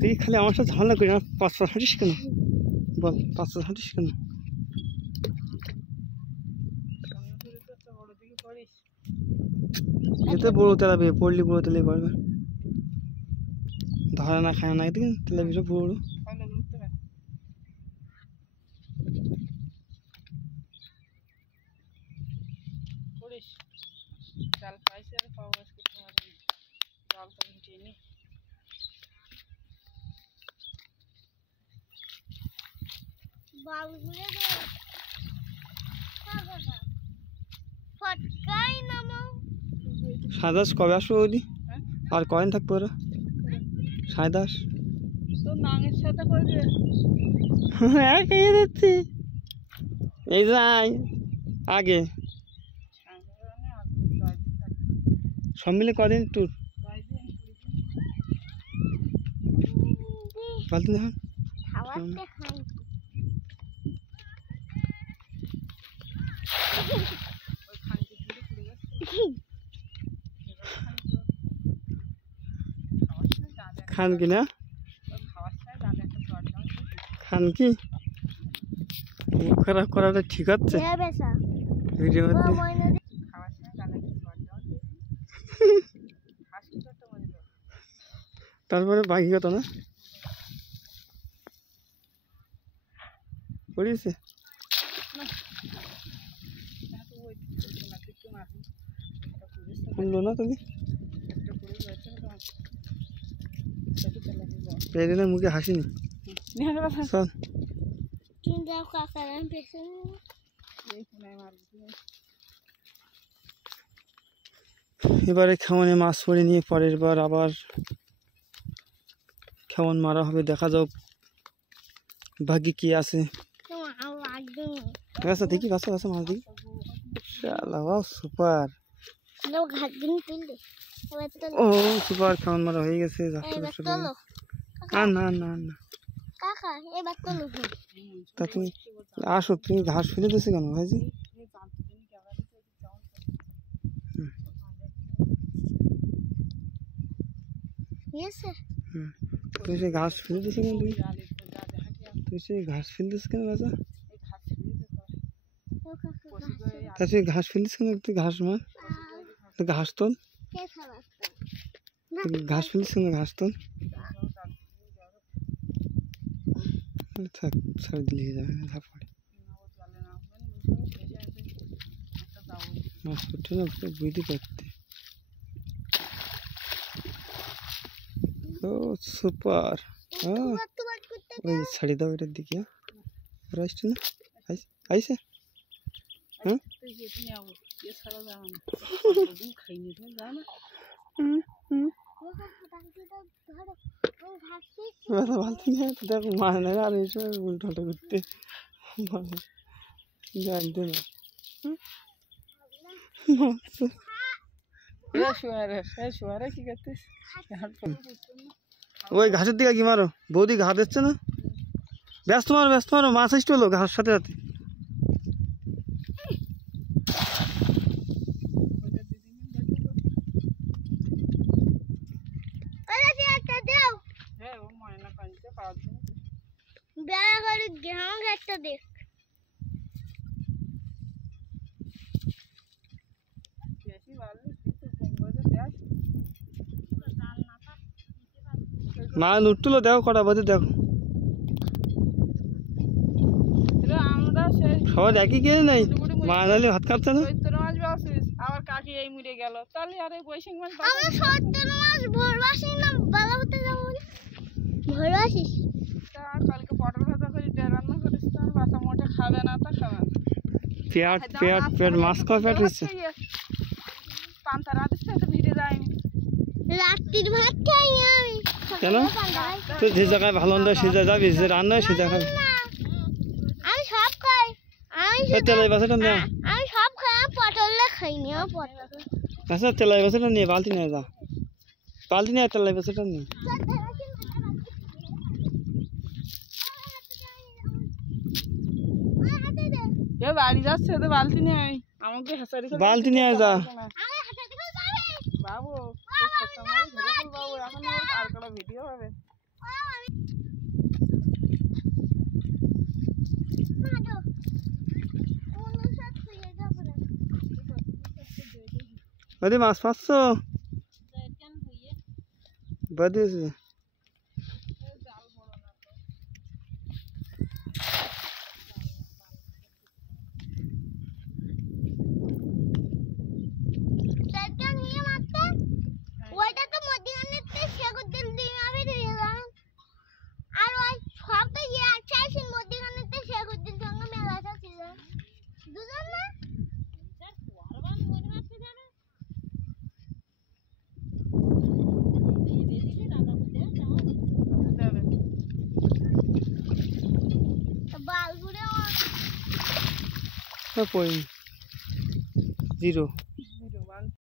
তুই খালি আমার সাথে ঝামেলা করি না, 5 হাঁটিস কেন বল, 5 হাঁটিস কেন? এতে বড় তেলাপি, পড়লি বড় তেলাই পড়বে, ধরে না খায় না একদিন তেলাপিটা বড়। জাল পাইছে আর পাওয়া আজকে তোমার জাল তো মিটিয়ে বালগুলো দে ফটকাই নামো। সাদাস কবে আসবো ওদি? আর কয়েন থাকবো ওরা সাদাস তো নাঙের সাথে করে দিয়ে হ্যাঁ খেয়ে দিচ্ছি এই যাই আগে সব মিলে কদিন ট্যুর বালতি দেখুন খাওয়াতে খাই খান কি না খান কি খারাপ করাটা ঠিক হচ্ছে ভিডিও তারপরে বাকি কত না পড়িয়েছে শুনলো না তুমি এদিনের মুখে হাসিনি চল এবারে খেমনে মাছ পড়ে নিয়ে পরের বার আবার খেমন মারা হবে, দেখা যাক ভাগ্যে কি আছে। আচ্ছা দেখি কাছে কাছে মাছ দেখি সুপার ও সুপার খেমন মারা হয়ে গেছে। না না না না তা তুমি আসো, তুমি ঘাস ফেলে দিয়েছো কেন ভাইজি? তুই সে ঘাস ফেলে দিয়েছো কেন? তুই সে ঘাস ফেলে দিস কেন বাজা? তা তুই ঘাস ফেলিস কেন? তুই ঘাস মার ঘাস তোল, ঘাস ফেলিস কেন? ঘাস তোল থাক ছাড় দিলে যাবে না ঝাপড়ে মাছ করতে না বুঝতে পারতে। ও সুপার ওই ছাড়ি দাও এটার দিকে ওরা আসছে না আইসে হ্যাঁ বালতি নিয়ে দেখো মাছ নেই আর এইসব উল্টোটা করতে জানতে না ওই ঘাসের দিকে কি মারো বৌদি? ঘাস দিচ্ছে না, ব্যস্ত মারো মাছ আসতে হলো ঘাস সাথে সাথে। মাছ উঠলো দেখো কটা বাজে দেখো, সবাই একই কে নেই মাছ আলি ভাত খাচ্ছে না। আবার কাকি এই মুড়ে গেল তাহলে আর এই বৈশাখ মাছ কালকে পটল ভাজা করে রান্না করিস তো বাসা মোটে খাবে না তা খাবে না। পেট মাছ খাওয়া পেট হচ্ছে পান্তা রাতিস তো ভিড়ে যায়নি রাত্রির ভাত খাইনি আমি কেন? তুই যে জায়গায় ভালো মন্দ সে জায়গায় যাবি, যে রান্না হয় সে জায়গায় আমি সব খাই। তেলাই বাসাটা নিয়ে আমি সব খাই, পটলটা খাইনি। আচ্ছা তেলাই বাসাটা নিয়ে বালতি নিয়ে যা, বালতি নিয়ে তেলাই বাসাটা নিয়ে বাড়ি যাচ্ছে তো বালতি নিয়ে আমাকে বালতি নিয়ে যা বাবু বড় ভিডিও হবে। বৌদি মাছ পাচ্ছো? বৌদি ওইটা তো মধ্যখানেতে সেগুন তেল দিয়ে আমি দিয়ে দিলাম। আর ওই সব তো চাইছেন মধ্যখানেতে সেগুন তেল সঙ্গে মেলাটা ছিল দুজন না বালগুলো পড়িনি 0